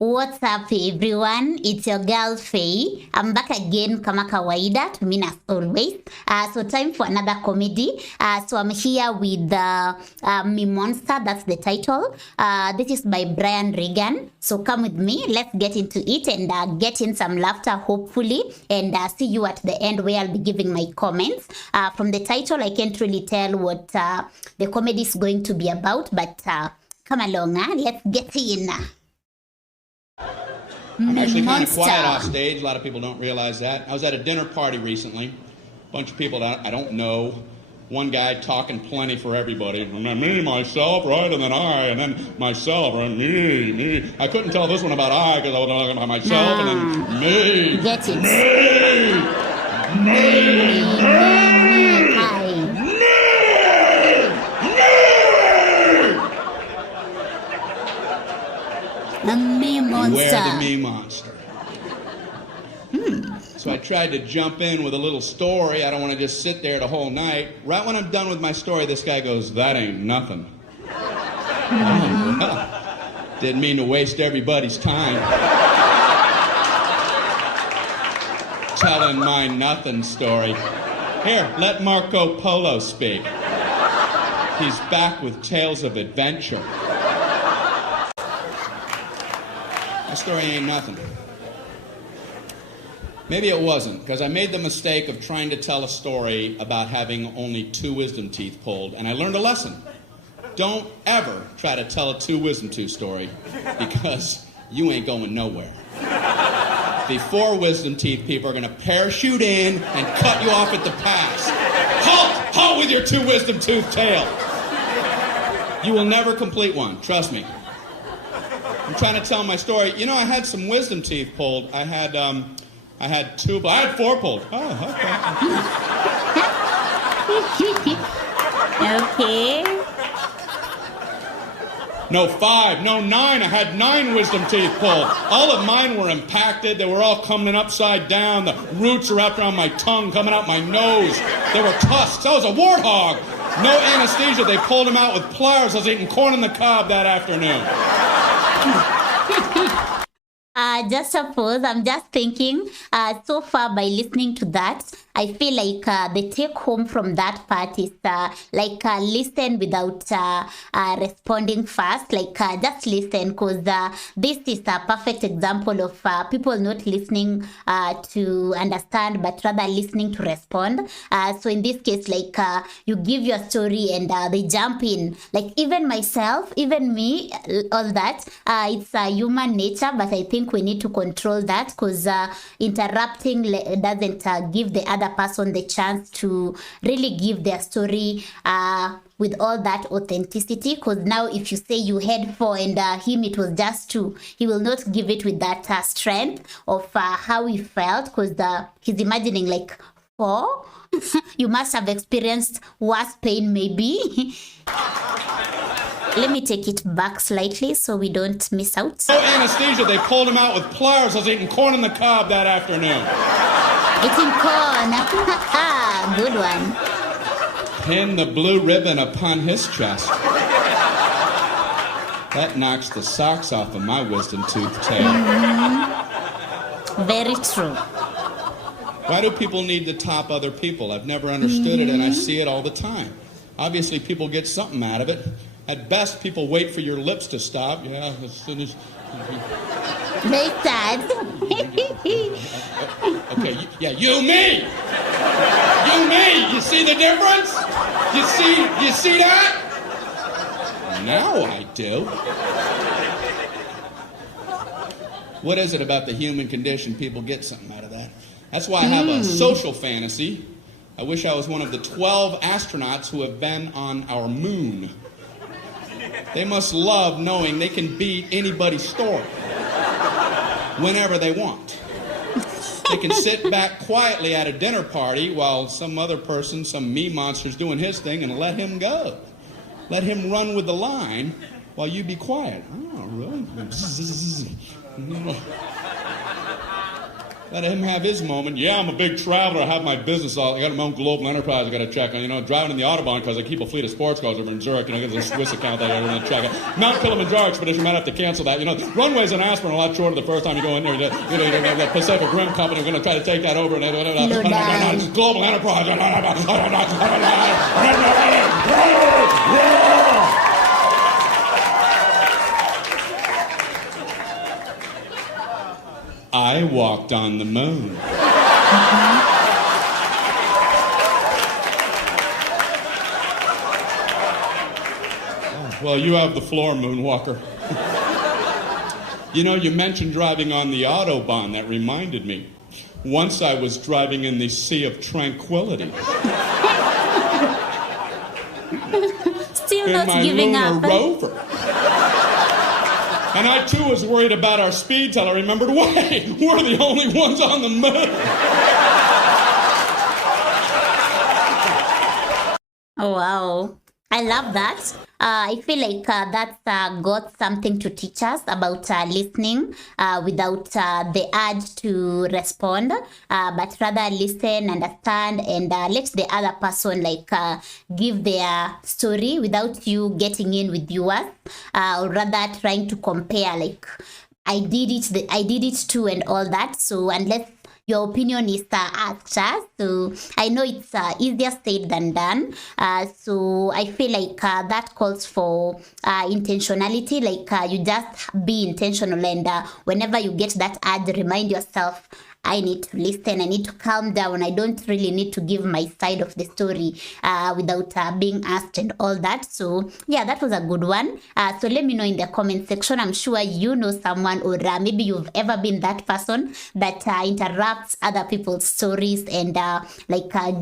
What's up, everyone? It's your girl Faye. I'm back again, kama kawaida, to mean as always. So time for another comedy. So I'm here with Me Monster. That's the title. This is by Brian Regan. So come with me. Let's get into it and get in some laughter, hopefully, and see you at the end where I'll be giving my comments. From the title, I can't really tell what the comedy is going to be about, but come along. Let's get in. I'm actually kind of quiet off stage. A lot of people don't realize that. I was at a dinner party recently. A bunch of people that I don't know. One guy talking plenty for everybody. And then me, myself, right? And then I, and then myself, and me. I couldn't tell this one about I because I was talking about myself, and then me. Get it. The me monster. Beware the me monster. So I tried to jump in with a little story. I don't want to just sit there the whole night. Right when I'm done with my story, this guy goes, "That ain't nothing." Oh, well, didn't mean to waste everybody's time. Telling my nothing story. Here, let Marco Polo speak. He's back with tales of adventure. My story ain't nothing. Maybe it wasn't, because I made the mistake of trying to tell a story about having only 2 wisdom teeth pulled, and I learned a lesson. Don't ever try to tell a 2 wisdom tooth story, because you ain't going nowhere. The 4 wisdom teeth people are going to parachute in and cut you off at the pass. Halt! Halt with your 2 wisdom tooth tail! You will never complete one, trust me. I'm trying to tell my story. You know, I had some wisdom teeth pulled. I had 4 pulled. Oh, Okay. No, 5, no, 9. I had 9 wisdom teeth pulled. All of mine were impacted. They were all coming upside down. The roots were wrapped around my tongue, coming out my nose. They were tusks. I was a warthog. No anesthesia. They pulled them out with pliers. I was eating corn on the cob that afternoon. Just suppose, I'm just thinking, so far by listening to that, I feel like the take home from that part is listen without responding fast. Just listen, because this is a perfect example of people not listening to understand, but rather listening to respond. So in this case, you give your story and they jump in. Even myself, even me, all that, it's human nature, but I think we need to control that, because interrupting doesn't give the other person the chance to really give their story with all that authenticity, because now if you say you had 4 and him it was just 2, he will not give it with that strength of how he felt, because he's imagining 4. You must have experienced worse pain maybe. Let me take it back slightly so we don't miss out. No anesthesia. They pulled him out with pliers. I was eating corn on the cob that afternoon. Eating corn. Good one. Pin the blue ribbon upon his chest. That knocks the socks off of my wisdom tooth tail. Very true. Why do people need to top other people? I've never understood it, and I see it all the time. Obviously, people get something out of it. At best, people wait for your lips to stop. Yeah, as soon as... Very sad. Okay, you, me! You, me! You see the difference? You see that? Now I do. What is it about the human condition? People get something out of that. That's why I have a social fantasy. I wish I was one of the 12 astronauts who have been on our moon. They must love knowing they can beat anybody's story whenever they want. They can sit back quietly at a dinner party while some other person, some me monster's doing his thing, and let him go. Let him run with the line while you be quiet. Oh, really? Let him have his moment. Yeah, I'm a big traveler. I have my business. I got my own global enterprise I got to check on. Driving in the Autobahn because I keep a fleet of sports cars over in Zurich. I got a Swiss account that I got to check out. Mount Kilimanjaro expedition, might have to cancel that. Runways in Aspen are a lot shorter the first time you go in there. The Pacific Rim Company are going to try to take that over. Global enterprise. I walked on the moon. Well, you have the floor, Moonwalker. You mentioned driving on the Autobahn. That reminded me. Once I was driving in the Sea of Tranquility. Still in not my giving lunar up. rover. And I, too, was worried about our speed till I remembered, wait, we're the only ones on the moon. Oh, wow. I love that. I feel like that's got something to teach us about listening without the urge to respond, but rather listen, understand, and let the other person give their story without you getting in with yours, or rather trying to compare I did it too and all that. So unless your opinion is asked. So I know it's easier said than done. So I feel like that calls for intentionality. You just be intentional, and whenever you get that urge, remind yourself, I need to listen. I need to calm down. I don't really need to give my side of the story without being asked and all that. So yeah, that was a good one. So let me know in the comment section. I'm sure you know someone, or maybe you've ever been that person that interrupts other people's stories and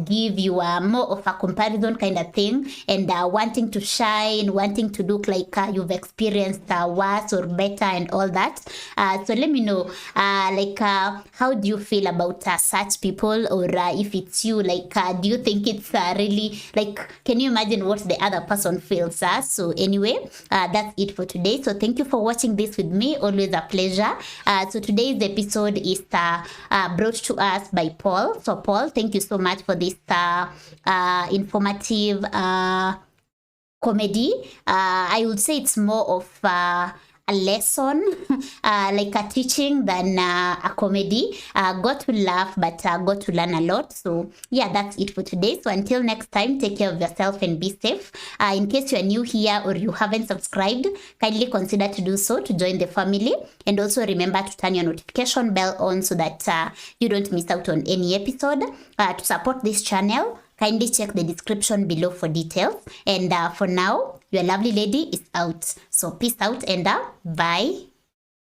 give you more of a comparison kind of thing, and wanting to shine, wanting to look like you've experienced worse or better and all that. So let me know how do you feel about such people, or if it's you, do you think it's really can you imagine what the other person feels? So anyway, that's it for today. So thank you for watching this with me. Always a pleasure. So today's episode is brought to us by Paul. So Paul, thank you so much for this informative comedy. I would say it's more of a lesson, like a teaching than a comedy. Got to laugh, but got to learn a lot. So yeah, that's it for today. So until next time, take care of yourself and be safe. In case you are new here or you haven't subscribed, kindly consider to do so to join the family. And also remember to turn your notification bell on so that you don't miss out on any episode. To support this channel, kindly check the description below for details. And for now, your lovely lady is out. So peace out and bye.